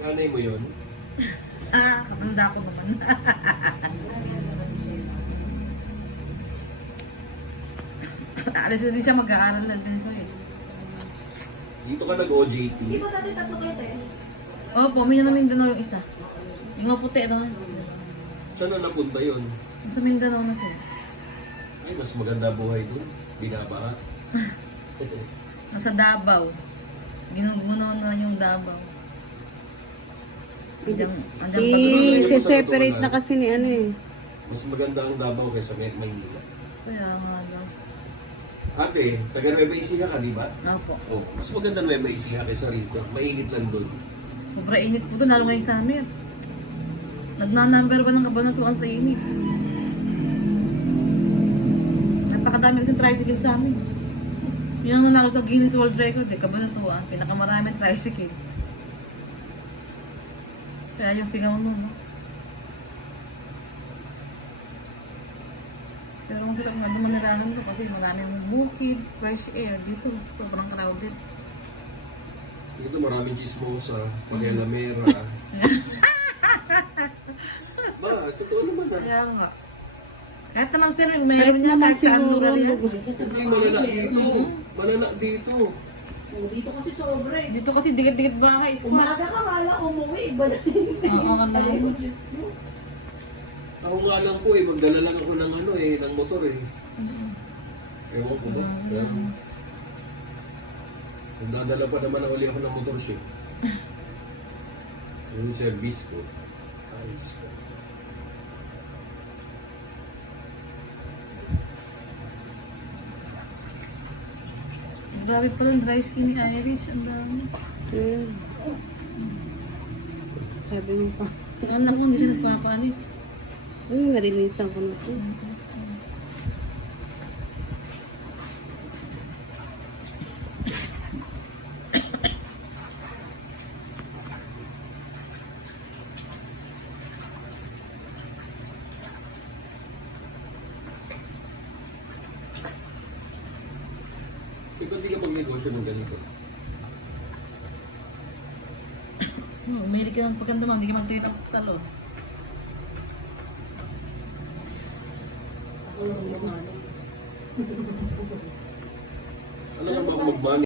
Nanay mo yun? Katanda ko naman. Alas na din siya mag-aaral na din siya eh. Dito ka nag-OJT? Di ba dati tatlo kayo tayo? Opo, may na Mindanao yung isa. Yung maputi na. Saan na napunta yun? Sa Mindanao na siya. Ay, mas maganda buhay doon. Binabaha. Nasa Davao. Ginugunaw na yung Davao. I-separate na kasi ni ano eh. Mas maganda ang Davao kaysa Maynila. Kaya nga lang. Ate, taga Nueva Ecija ka, di ba? Opo. Oh, mas maganda Nueva Ecija kaysa rito. Mainit lang doon. Sobra init po doon, lalo ngayon sa amin. Nagna-number 1 ng Kabanatuan sa init. Napakadami kasi tricycle sa amin. Yun ang nanalo sa Guinness World Record eh, Kabanatuan. Pinakamaraming tricycle. Kaya yung sigaw mo, no? Pero masarap nga dumanirahan ko kasi maraming bukid, fresh air. Dito, sobrang crowded. Dito maraming chismosa, pag-elamera. Ba, totoo naman ha. Kaya nga. Kahit naman sir, meron niya kahit saan lugar yan. Hindi, malala dito. Malala dito. Oh, dito kasi sobra eh. Dito kasi dikit-dikit bahay, squad. Umaga ka wala umuwi. Iba na Oo, ang ganda. Ako nga lang po eh, magdala lang ako ng ano eh, ng motor eh. Ewan ko ba? Pero, nagdadala pa naman ang uli ako ng motor siya. Yung service ko. Ayos ko. Grabe pala yung dry skin ni Irish. Ang dami. Sabi mo pa. Alam ko, hindi siya nagpapanis. Narinisan ko na ito. Ikaw di ka pag-negosyo ng ganito. Umilig ka ng pagkanda mo, hindi ka mag-trade up sa loob. Ano nga mag-money?